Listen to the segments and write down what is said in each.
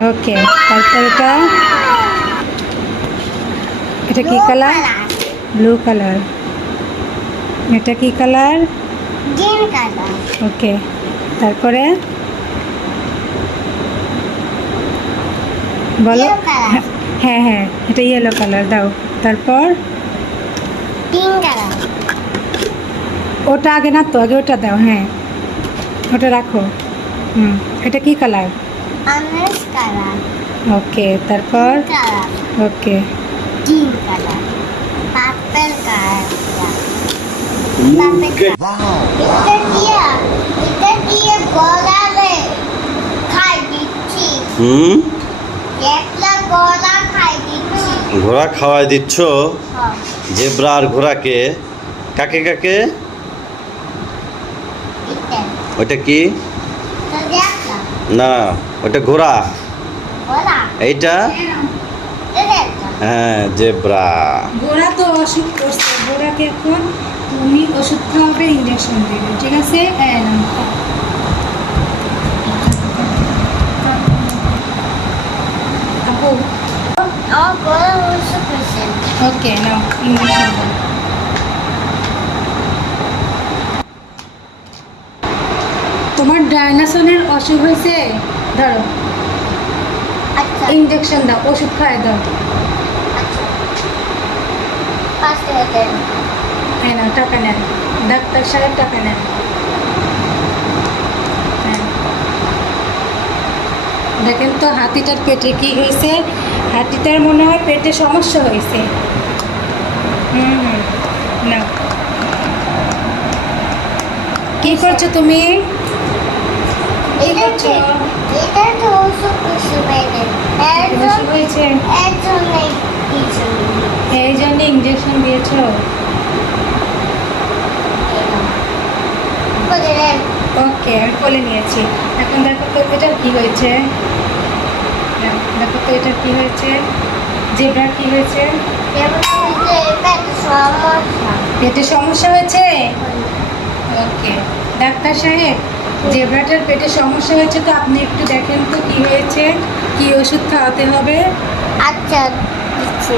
ওকে তারপর এটা এটা কি কালার ব্লু কালার এটা কি কালার গ্রিন কালার ওকে তারপরে? বলো। Yellow color. হ্যাঁ হ্যাঁ এটা ইয়েলো কালার দাও। তারপর? পিঙ্ক কালার ওটা আগে না তো আগে ওটা দাও হ্যাঁ। ওটা রাখো। হুম এটা কি কালার অরেঞ্জ কালার। ওকে তারপর? Colour. Okay. Green colour. Purple colour. এটা দিয়ে এটা দিয়ে গলারে খাই দিচ্ছি। হুম? একটা গলা খাই দিচ্ছি। ঘোড়া খাওয়াই দিচ্ছ? হ্যাঁ। জেব্রা আর ঘোড়াকে। কাকে কাকে? এটা। ওটা কি? না ওটা ঘোড়া। এইটা? হ্যাঁ জেব্রা। গোড়া তো অসুখ করছে। গোড়াকে এখন তুমি ওষুধ খাওয়াবে ইঞ্জেকশন দেবে ঠিক আছে? হ্যাঁ। আপু। ওকে নাও ইঞ্জেকশন দাও তোমার ডাইনাসনের অসুখ হয়েছে? ধরো। আচ্ছা। ইঞ্জেকশন দাও ওষুধ খাওয়াই দাও। আচ্ছা। হ্যাঁ না টাকা নেন। ডাক্তার সাহেব টাকা নেন। হ্যাঁ। দেখেন তো হাতিটার পেটে কি হয়েছে? হাতিটার মনে হয় পেটে সমস্যা হয়েছে। হুম হুম। না। কি করছ তুমি? এটা এটা তো ওষুধ হয়েছে বাইরে হয়েছে? এর জন্য এই জন্য ইঞ্জেকশন দিয়েছ? ওকে আমি বলে নিয়েছি। এখন দেখো তো এটার কি হয়েছে? দেখো তো এটার কি হয়েছে? জেব্রার কি হয়েছে? এটা পেটে সমস্যা। হয়েছে? ওকে ডাক্তার সাহেব জেব্রাটার পেটে সমস্যা হয়েছে তো আপনি একটু দেখেন তো কি হয়েছে কি ওষুধ খাওয়াতে হবে। আচ্ছা দিচ্ছি।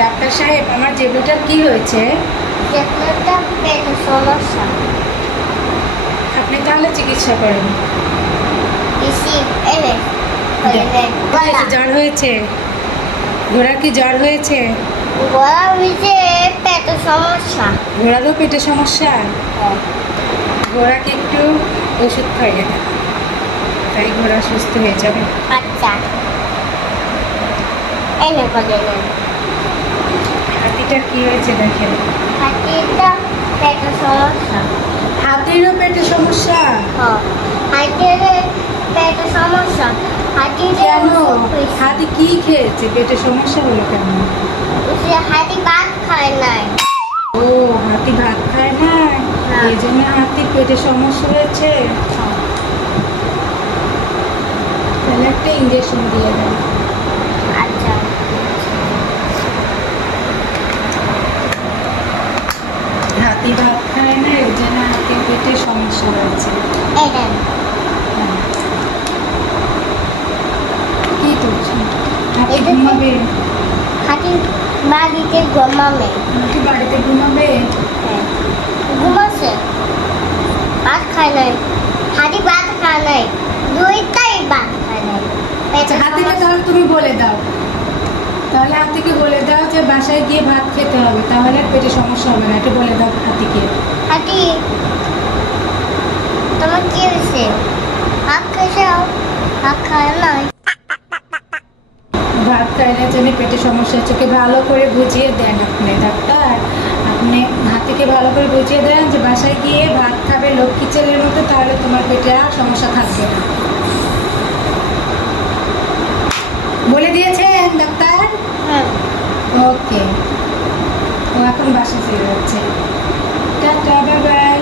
ডাক্তার সাহেব আমার জেব্রাটার কি হয়েছে? যেটা পেটে সমস্যা। আপনি তাহলে চিকিৎসা করেন। জ্বর হয়েছে? ঘোড়ার কি জ্বর হয়েছে সমস্যা? ঘোড়ারও পেটে সমস্যা? হ্যাঁ। ঘোড়াকে একটু ওষুধ খাইয়ে দেন। তাই ঘোড়া সুস্থ হয়ে যাবে। আচ্ছা। এনে করে দেন হাতিটার কি হয়েছে দেখেন? হাতিটা পেটে সমস্যা। হাতিরও পেটে সমস্যা? হ্যাঁ। হাতির সমস্যা। হাতির কেন? হাতি কি খেয়েছে? পেটে সমস্যা হলো কেন? হাতি ভাত খায় নাই। হাতি ভাত খায় না। এই জন্য হাতির পেটে সমস্যা হয়েছে। তাহলে একটা ইঞ্জেকশন দিয়ে আচ্ছা। হাতি ভাত খায় না এই জন্য হাতির পেটে সমস্যা হয়েছে। হ্যাঁ। কি করছ হাতি ঘুমাবে। হাতি বাড়িতে ঘুমাবে। বাড়িতে ঘুমাবে হ্যাঁ। ঘুমাচ্ছে ভাত খায় নাই হাতি ভাত খায় নাই দুইটাই ভাত খায় নাই পেটে আচ্ছা হাতিকে সমস্যা- তাহলে তুমি বলে দাও। তাহলে হাতিকে বলে দাও যে বাসায় গিয়ে ভাত খেতে হবে তাহলে আর পেটে সমস্যা হবে না। এটা বলে দাও হাতিকে হাতি তোমার কি হয়েছে? ভাত খাইছাও ভাত খায় নাই? ভাত খায় না জন্য পেটে সমস্যা হচ্ছে। ওকে ভালো করে বুঝিয়ে দেন আপনি ডাক্তার। আপনি হাতিকে ভালো করে বুঝিয়ে দেন যে বাসায় গিয়ে ভাত খাবে লক্ষ্মী ছেলের মতো তাহলে তোমার পেটে আর সমস্যা থাকবে না। ওকে। ও এখন বাসা ফিরে যাচ্ছে। Tata bye bye